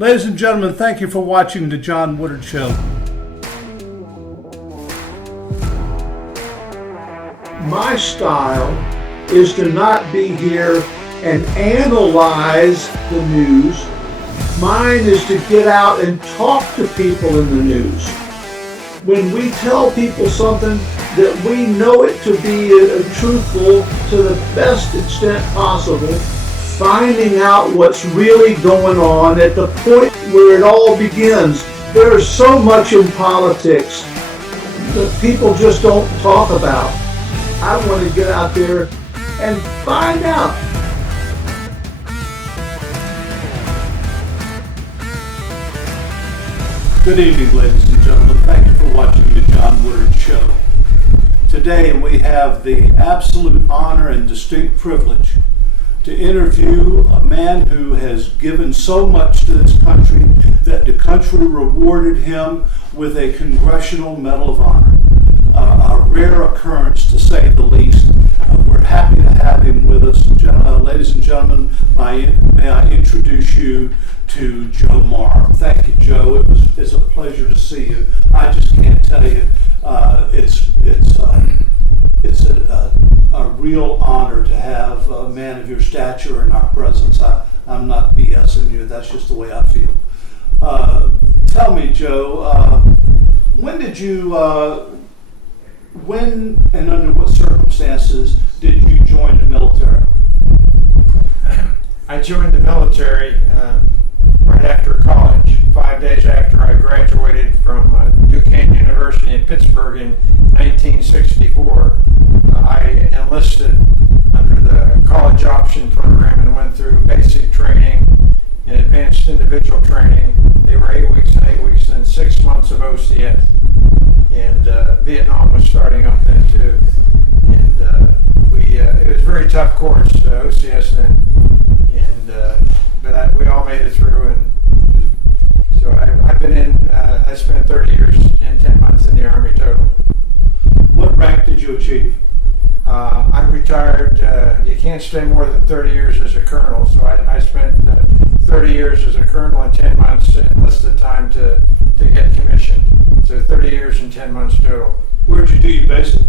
Ladies and gentlemen, thank you for watching the John Woodard Show. My style is to not be here and analyze the news. Mine is to get out and talk to people in the news. When we tell people something that we know it to be truthful to the best extent possible, finding out what's really going on at the point where it all begins. There's so much in politics that people just don't talk about. I want to get out there and find out. Good evening, ladies and gentlemen. Thank you for watching the John Woodard Show. Today we have the absolute honor and distinct privilege to interview a man who has given so much to this country that the country rewarded him with a Congressional Medal of Honor. A rare occurrence, to say the least. We're happy to have him with us. Ladies and gentlemen, may I introduce you to Joe Marm. Thank you, Joe. It's a pleasure to see you. I just can't tell you, it's a real honor to have a man of your stature in our presence. I'm not BSing you. That's just the way I feel. Tell me, Joe, when and under what circumstances did you join the military? I joined the military right after college, 5 days after I graduated from Duquesne University in Pittsburgh in 1964. I enlisted under the college option program and went through basic training and advanced individual training. They were 8 weeks and 8 weeks, and then 6 months of OCS. And Vietnam was starting up then too. And it was a very tough course, OCS then. But we all made it through, and so I've been in. I spent 30 years and 10 months in the Army total. What rank did you achieve? I'm retired. You can't stay more than 30 years as a colonel, so I spent 30 years as a colonel and 10 months enlisted time to get commissioned. So 30 years and 10 months total. Where'd you do your basic?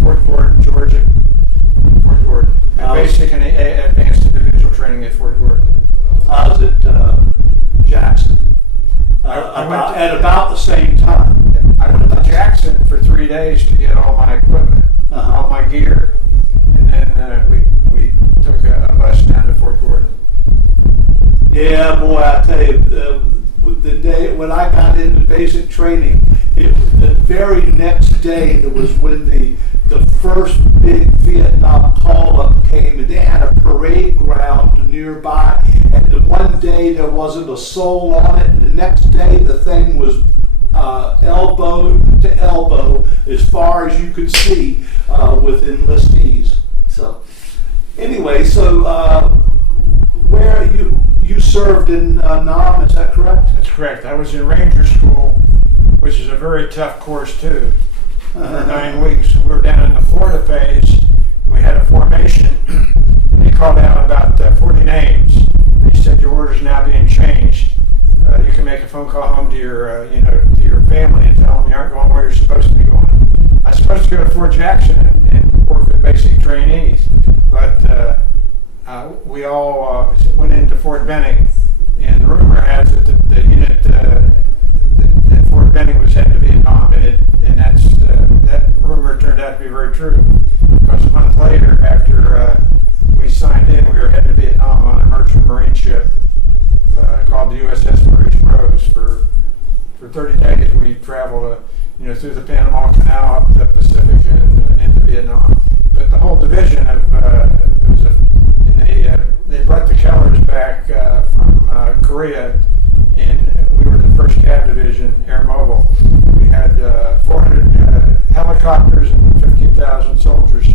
Fort Gordon, Georgia. Fort Gordon. Basic and advanced individual training at Fort Gordon. I was at Jackson at about the same time. I went to Jackson for 3 days to get all my equipment, all my gear, and then we took a bus down to Fort Gordon. Yeah, boy, I tell you, the day when I got into basic training, the very next day there was when the first big Vietnam call-up came, and they had a parade ground nearby, and the one day there wasn't a soul on it, and the next day the thing was elbow to elbow as far as you could see with enlistees. So anyway, where you served in Nam, is that correct? That's correct. I was in Ranger School, which is a very tough course too. For 9 weeks. We were down in the Florida phase. We had a formation. And they called out about 40 names. They said your order's now being changed. You can make a phone call home to your, to your family and tell them you aren't going where you're supposed to be going. I was supposed to go to Fort Jackson and work with basic trainees, but we all went into Fort Benning, and the rumor has it that the unit that Fort Benning was headed to Vietnam, and that rumor turned out to be very true. Because a month later, after we signed in, we were headed to Vietnam on a merchant marine ship called the USS Maurice Rose. For 30 days, we traveled, through the Panama Canal, up the Pacific, and into Vietnam. But the whole division they brought the Kellers back from Korea, and we were the first CAV division, Air Mobile. We had 400 helicopters and 15,000 soldiers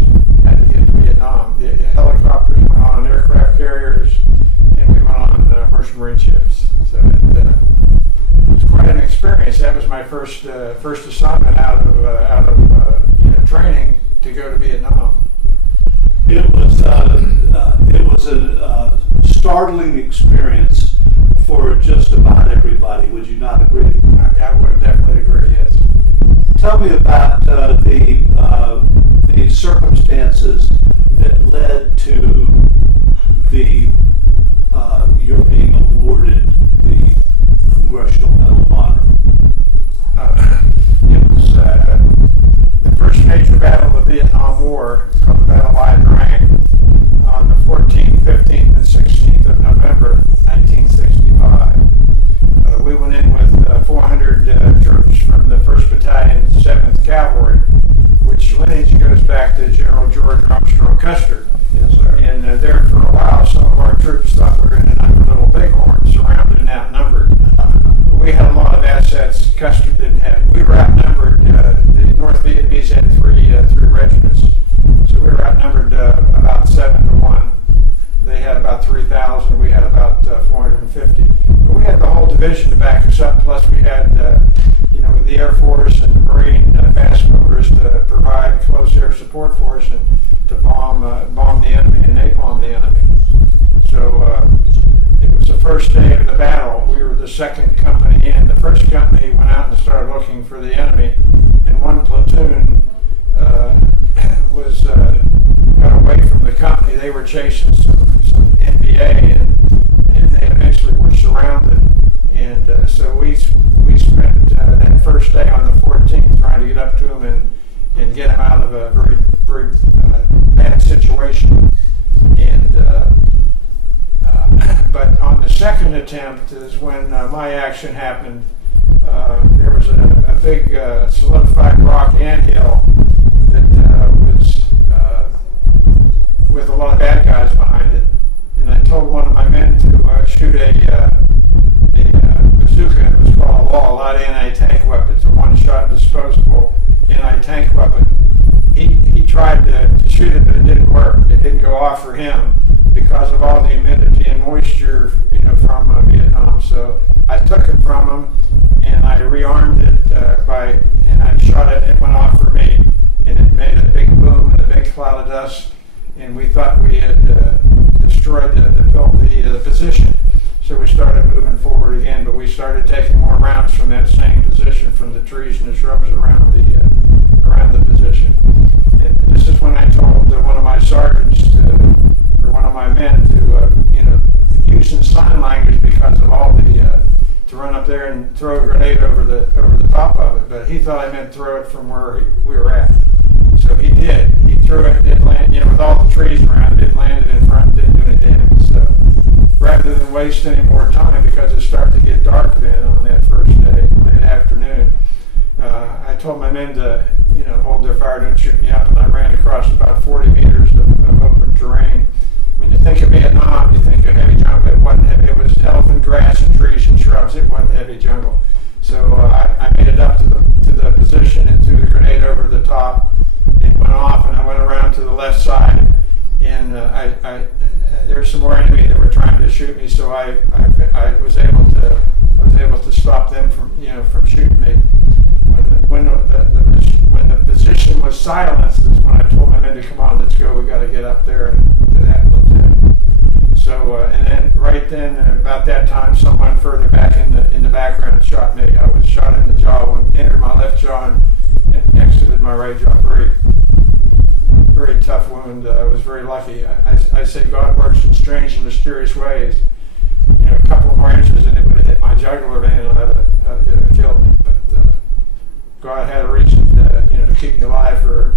had to get to Vietnam. The helicopters went on aircraft carriers, and we went on merchant marine ships. So it was quite an experience. That was my first assignment out of training to go to Vietnam. It was a startling experience for just about everybody. Would you not agree? I would definitely agree, yes. Tell me about the circumstances that led to your being awarded the Congressional Medal of Honor. It was the first major battle of the Vietnam War, called the Battle of Ia Drang, on the 14th, 15th, and 16th of November, 1965. We went in with 400 troops from the 1st Battalion, 7th Cavalry, which lineage goes back to General George Armstrong Custer. Yes, sir. And there for a while, some of our troops thought we were in a little bighorn, surrounded and outnumbered. But we had a lot of assets Custer didn't have. We were outnumbered. The North Vietnamese had three regiments, so we were outnumbered about 7-1. They had about 3,000. We had about 450. But we had the whole division to back us up. Plus, we had the Air Force and the Marine fast movers to provide close air support for us and to bomb the enemy and napalm the enemy. So it was the first day of the battle. We were the second company in. The first company went out and started looking for the enemy, and one platoon got away from the company. They were chasing some NBA, and they eventually were surrounded. And so we spent that first day on the 14th trying to get up to them and get them out of a very, very bad situation. And but on the second attempt is when my action happened. There was a big solidified rock anthill that was with a lot of bad guys behind it. And I told one of my men to shoot a bazooka. It was called a light anti-tank weapon. It's a one-shot disposable anti-tank weapon. He tried to shoot it, but it didn't work. It didn't go off for him because of all the humidity and moisture, from Vietnam. So I took it from him and I rearmed it and I shot it. And it went off for me, and it made a big boom and a big cloud of dust. And we thought we had destroyed the position. So we started moving forward again, but we started taking more rounds from that same position, from the trees and the shrubs around the position. And this is when I told one of my sergeants or one of my men to using sign language because of all to run up there and throw a grenade over the top of it. But he thought I meant throw it from where we were at. So he did. He threw it. It did land. With all the trees around it, it landed in front. Didn't do any damage. So rather than waste any more time, because it started to get dark then on that first day, late afternoon, I told my men to hold their fire, don't shoot me up, and I ran across about 40 meters of open terrain. When you think of Vietnam, you think of heavy jungle. It wasn't heavy. It was elephant grass and trees and shrubs. It wasn't heavy jungle. So I made it up to the position and threw the grenade over the top. It went off, and I went around to the left side, and there were some more enemy that were trying to shoot me. So I was able to stop them from shooting me. When the position was silenced is when I told my men to come on, let's go. We got to get up there to that platoon. So and then right then, about that time, someone further back in the background shot me. I was shot in the jaw, entered my left jaw and exited my right jaw. Very, very tough wound. I was very lucky. I say God works in strange and mysterious ways. A couple more inches and it would have hit my jugular vein and it would have killed me. But God had a reason to keep me alive for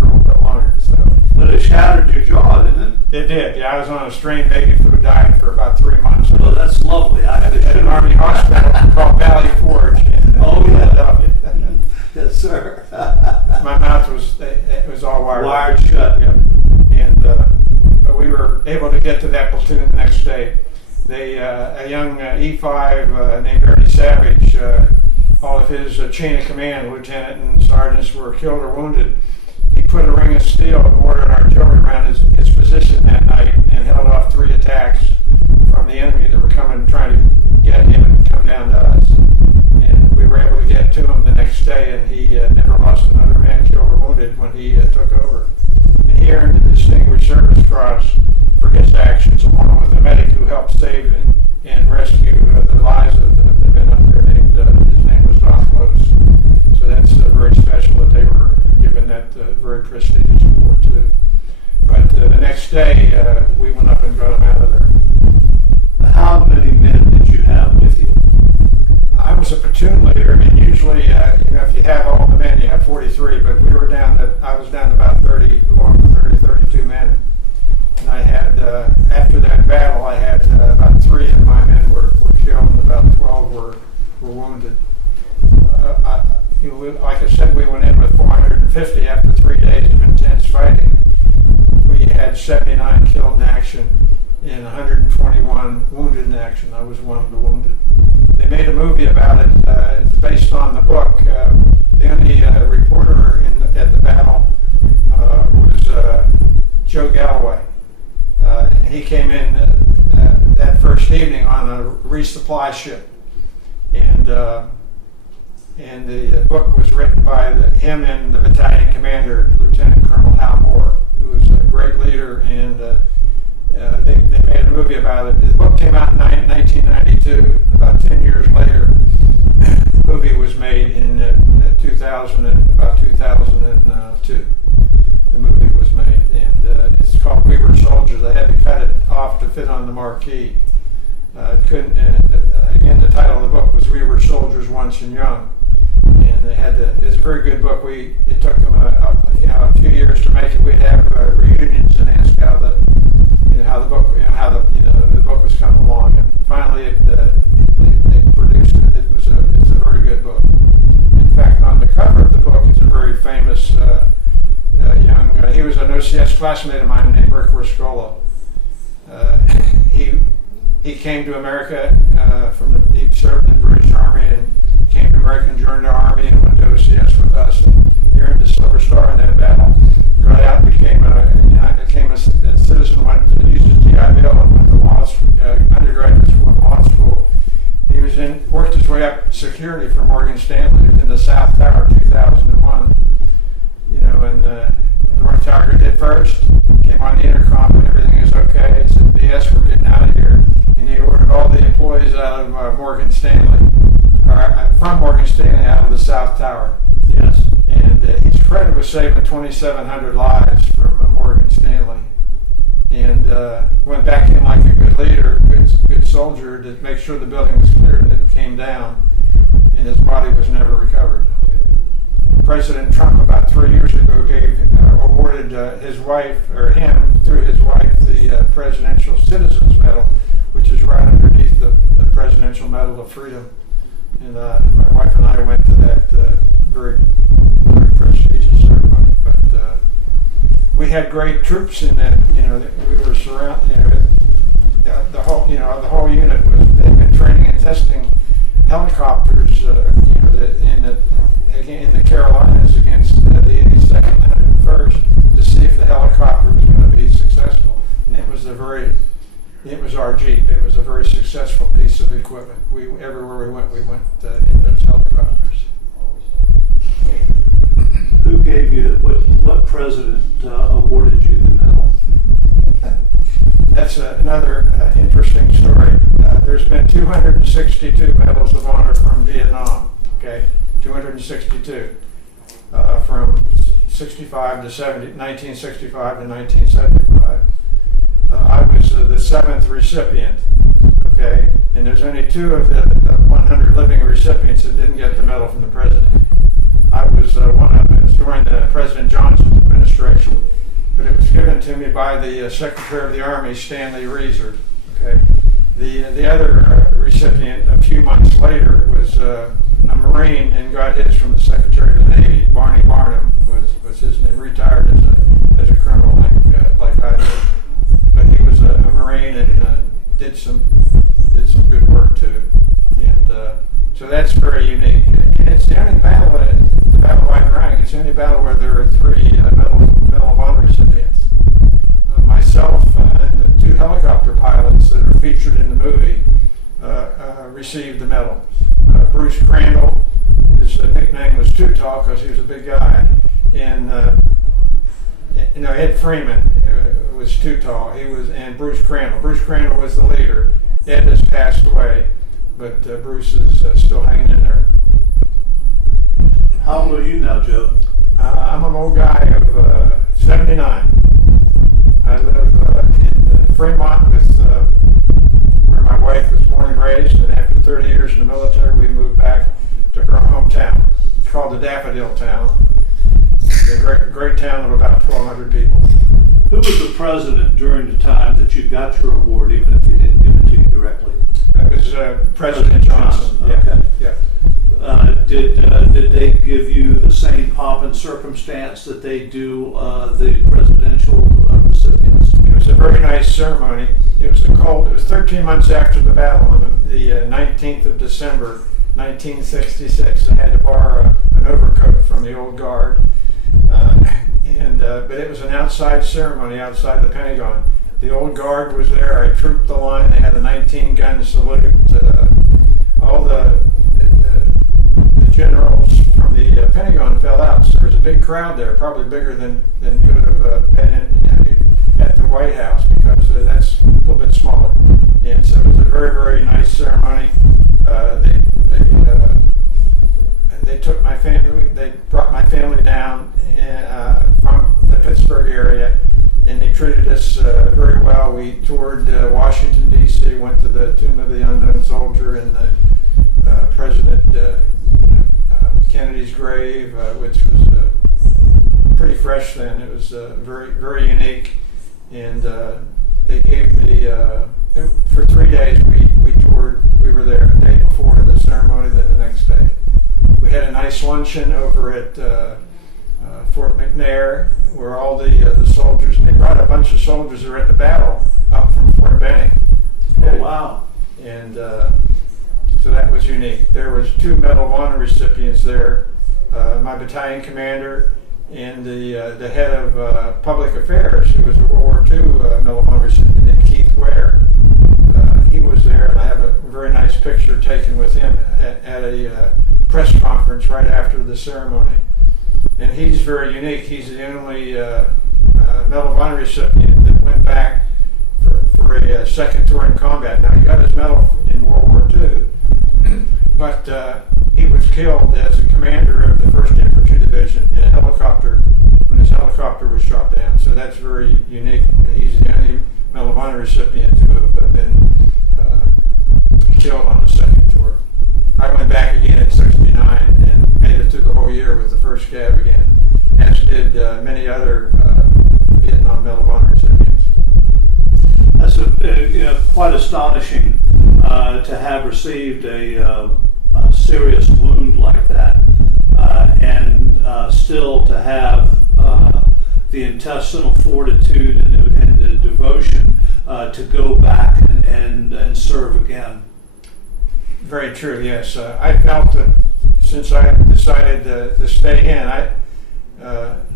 a little bit longer. So. But it shattered your jaw, didn't it? It did. Yeah, I was on a strained baby food diet for about 3 months. Well, that's lovely. I had at an Army hospital called Valley Forge in Philadelphia. Yes, sir. My mouth was all wired shut. Yeah. And but we were able to get to that platoon the next day. A young E5 named Ernie Savage, all of his chain of command, lieutenant and sergeants, were killed or wounded. He put a ring of steel and mortar and artillery around his position that night and held off 3 attacks from the enemy that were trying to get him and come down to us. And we were able to get to him the next day, and he never lost another man killed or wounded when he took over. And he earned the Distinguished Service Cross for his actions, along with the medic who and rescue the lives of the men up there. His name was Doc Close. So that's very special that they were given that very prestigious award too. But the next day, we went up and got them out of there. How many men did you have with you? I was a platoon leader. I mean, usually, if you have all the men, you have 43, but I was down to about 30, along with 32 men. And I had, after that battle, I had about 3 of my men were killed and about 12 were wounded. Like I said, we went in with 450 after 3 days of intense fighting. We had 79 killed in action and 121 wounded in action. I was one of the wounded. They made a movie about it. It's based on the book. The only reporter at the battle was Joe Galloway. He came in that first evening on a resupply ship, and the book was written by him and the battalion commander, Lieutenant Colonel Hal Moore, who was a great leader, and they made a movie about it. The book came out in 1992. About 10 years later, the movie was made in 2002. The movie was made, and it's called We Were Soldiers. They had to cut it off to fit on the marquee. Again, the title of the book was We Were Soldiers Once and Young. And they had to. It's a very good book. It took them a few years to make it. We'd have reunions and ask how the book was coming along. And finally, they produced it. It's a very good book. In fact, on the cover of the book is a very famous young. He was an OCS classmate of mine named Rick Riscola. He came to America he served in the British Army and came to America and joined the Army and went to OCS with us and he earned the Silver Star in that battle. Got out, became a citizen, used his GI Bill and went to law school, undergraduate school and law school. He worked his way up security for Morgan Stanley in the South Tower in 2001. And the North Tower got hit first, came on the intercom and everything is okay. He said, BS, we're getting out of here. And he ordered all the employees out of Morgan Stanley, from Morgan Stanley out of the South Tower. Yes. And he's credited with saving 2,700 lives from Morgan Stanley. And went back in like a good leader, good soldier to make sure the building was cleared and it came down. And his body was never recovered. President Trump about 3 years ago awarded him through his wife the Presidential Citizens Medal, which is right underneath the Presidential Medal of Freedom. And my wife and I went to that very, very prestigious ceremony. But we had great troops in that. We were surrounded. The whole unit they'd been training and testing helicopters. In the Carolinas against the 82nd and 101st to see if the helicopter was going to be successful. And it was our Jeep. It was a very successful piece of equipment. Everywhere we went in those helicopters. Who gave you, what president awarded you the medal? That's another interesting story. There's been 262 medals of honor from Vietnam. Okay. 262 from 65 to 1965 to 1975. I was the 7th recipient, okay, and there's only 2 of the 100 living recipients that didn't get the medal from the president. I was one of them. It was during the President Johnson's administration, but it was given to me by the Secretary of the Army, Stanley Reeser. Okay, the other recipient a few months later was a Marine and got his from the Secretary of the Navy. Barney Barnum was his name. Retired as a colonel like I did, but he was a Marine and did some good work too. And so that's very unique. And it's the only battle in Iraq. It's the only battle where there are 3 Medal of Honor recipients. Myself and the 2 helicopter pilots that are featured in the movie received the medal. Bruce Crandall, his nickname was Too Tall because he was a big guy, and Ed Freeman was Too Tall. And Bruce Crandall. Bruce Crandall was the leader, Ed has passed away, but Bruce is still hanging in there. How old are you now, Joe? I'm an old guy of 79. I live in Fremont with where my wife was born and raised, and after 30 years in the military, we moved back to her hometown. It's called the Daffodil Town. It's a great town of about 1,200 people. Who was the president during the time that you got your award, even if he didn't give it to you directly? It was President Johnson. Okay. Yeah. Did they give you the same pomp and circumstance that they do the presidential recipients? It was a very nice ceremony. It was 13 months after the battle on the 19th of December, 1966. I had to borrow an overcoat from the old guard. But it was an outside ceremony outside the Pentagon. The old guard was there. I trooped the line. They had a 19-gun salute. All the generals from the Pentagon fell out. So there was a big crowd there, probably bigger than could have been at the White House, because that's a little bit smaller. And so it was a very, very nice ceremony. They took my family. They brought my family down from the Pittsburgh area, and they treated us very well. We toured Washington D.C., went to the Tomb of the Unknown Soldier and the President Kennedy's grave, which was pretty fresh then. It was very, very unique, and they gave me for 3 days. We toured. We were there a day before to the ceremony, then the next day. We had a nice luncheon over at Fort McNair, where all the soldiers, and they brought a bunch of soldiers that were at the battle up from Fort Benning. Oh, wow. And so that was unique. There was 2 Medal of Honor recipients there, my battalion commander and the head of public affairs, who was a World War II Medal of Honor recipient, named Keith Ware. He was there, and I have a very nice picture taken with him at a press conference right after the ceremony. And he's very unique. He's the only Medal of Honor recipient that went back for a second tour in combat. Now, he got his medal in World War II, but he was killed as a commander of the 1st Infantry Division in a helicopter when his helicopter was shot down. So that's very unique. He's the only Medal of Honor recipient to have been killed on a second tour. I went back again in '69 and made it through the whole year with the 1st Cav again, as did many other Vietnam Medal of Honor recipients. That's quite astonishing to have received a serious wound like that, and still to have the intestinal fortitude and the devotion to go back and serve again. Very true, yes. I felt that since I decided to stay in,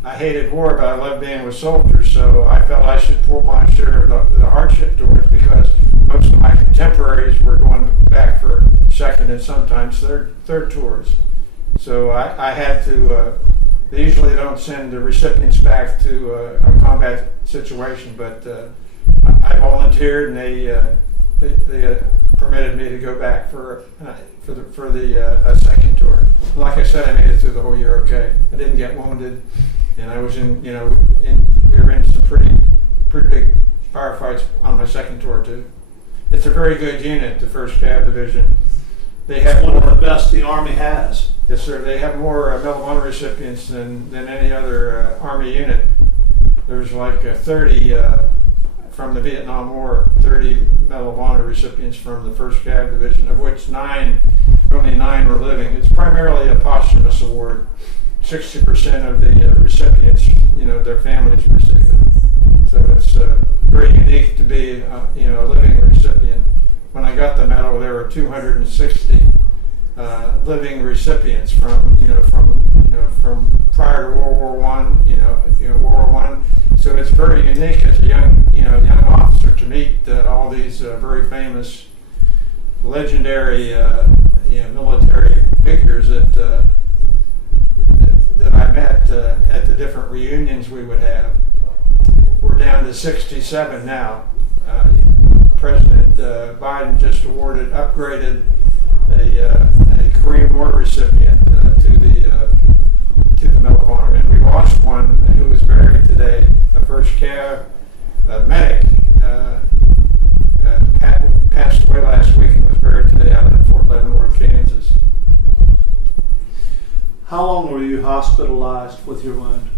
I hated war, but I loved being with soldiers, so I felt I should pull my share of the hardship tours, because most of my contemporaries were going back for second and sometimes third tours. So I had to, they usually don't send the recipients back to a combat situation, but I volunteered, and they permitted me to go back for the second tour. Like I said, I made it through the whole year okay. I didn't get wounded, and I was we were in some pretty big firefights on my second tour too. It's a very good unit, the 1st Cav Division. They have one of the best the Army has. Yes, sir. They have more Medal of Honor recipients than any other Army unit. There's like 30 from the Vietnam War, 30 Medal of Honor recipients from the 1st Cav Division, of which only 9 were living. It's primarily a posthumous award. 60% of the recipients, their families receive it. So it's very unique to be, a living recipient. When I got the medal, there were 260 living recipients from prior to World War One, World War One. So it's very unique as a young officer to meet all these very famous, legendary, military figures that I met at the different reunions we would have. We're down to 67 now. President Biden just upgraded a Korean War recipient to the Medal of Honor, and we lost one who was buried today, a first cav medic, passed away last week and was buried today out in Fort Leavenworth, Kansas. How long were you hospitalized with your wound?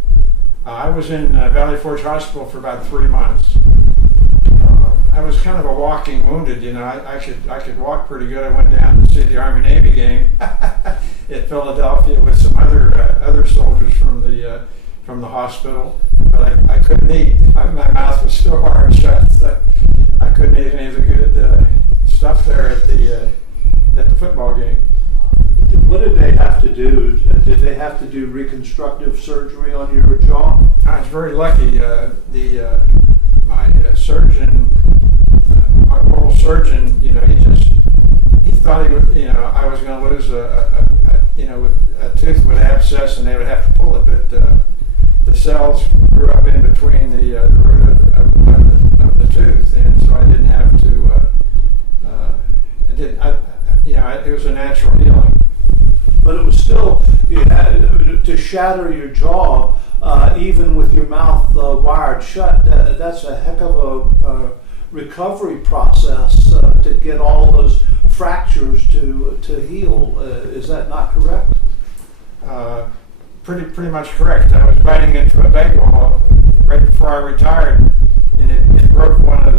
I was in Valley Forge Hospital for about 3 months. I was kind of a walking wounded, you know. I could walk pretty good. I went down to see the Army-Navy game at Philadelphia with some other soldiers from the hospital, but I couldn't eat. My mouth was still hard shut, so I couldn't eat any of the good stuff there at the football game. What did they have to do? Did they have to do reconstructive surgery on your jaw? I was very lucky. My surgeon, my oral surgeon, you know, he thought I was going to lose a tooth with abscess and they would have to pull it, but the cells grew up in between the root of the tooth, and so I didn't have to. It was a natural healing. But it was still, you had to shatter your jaw, even with your mouth wired shut. That's a heck of a recovery process to get all those fractures to heal. Is that not correct? Pretty much correct. I was biting into a bagel right before I retired, and it broke one of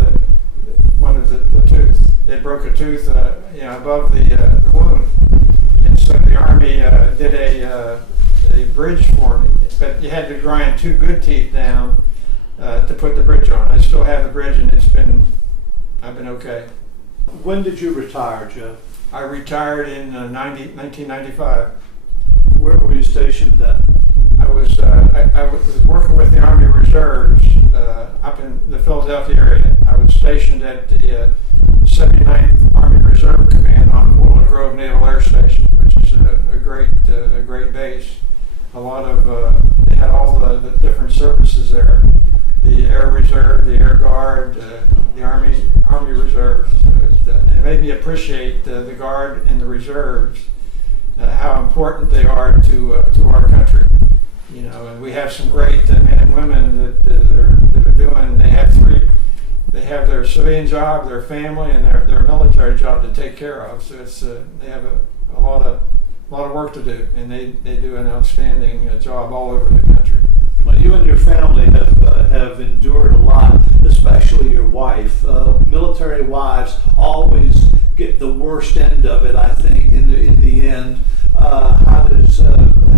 the tooth. It broke a tooth, above the wound. And so the Army did a bridge for me, but you had to grind 2 good teeth down to put the bridge on. I still have the bridge, and I've been okay. When did you retire, Jeff? I retired in 1995. Where were you stationed then? I was working with the Army Reserves up in the Philadelphia area. I was stationed at the 79th Army Reserve Command on Woodard Grove Naval Air Station, which is a great base. They had all the different services there: the Air Reserve, the Air Guard, the Army Reserves. And it made me appreciate the Guard and the Reserves, how important they are to our country. You know, and we have some great men and women that are doing. They have their civilian job, their family, and their military job to take care of. So they have a lot of work to do, and they do an outstanding job all over the country. Well, you and your family have endured a lot, especially your wife. Military wives always get the worst end of it, I think, in the end.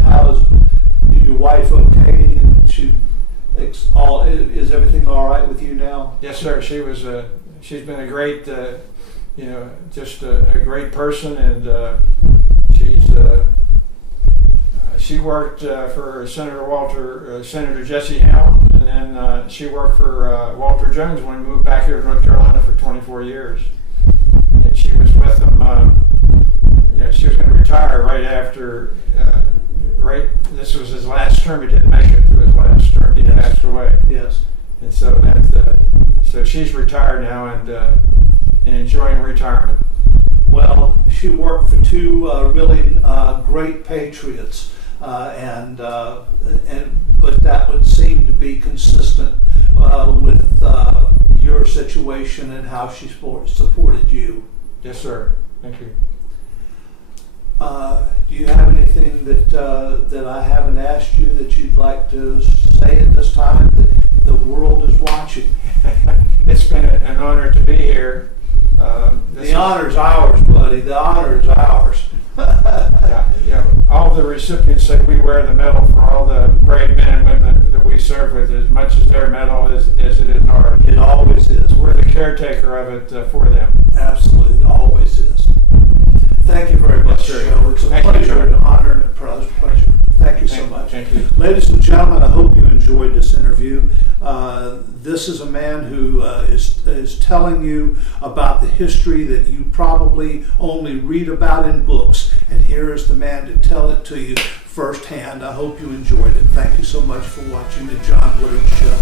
How's your wife okay? And is everything all right with you now? Yes, sir. She's been a great, just a great person, and she worked for Senator Jesse Helms, and then she worked for Walter Jones when we moved back here to North Carolina for 24 years. And she was with him. She was going to retire right after. This was his last term. He didn't make it through his last term. He passed away. Yes. And so so she's retired now and enjoying retirement. Well, she worked for 2 really great patriots, but that would seem to be consistent with your situation and how she supported you. Yes, sir. Thank you. Do you have anything that I haven't asked you that you'd like to say at this time that the world is watching? It's been an honor to be here. The honor's ours, buddy. The honor is ours. All the recipients say we wear the medal for all the brave men and women that we serve with, as much as their medal as it is ours. It always is. We're the caretaker of it for them. Absolutely, it always is. Thank you very much, Joe. It's a pleasure, an honor, and a pleasure. Thank you so much. Thank you. Ladies and gentlemen, I hope you enjoyed this interview. This is a man who is telling you about the history that you probably only read about in books, and here is the man to tell it to you firsthand. I hope you enjoyed it. Thank you so much for watching the John Woodard Show.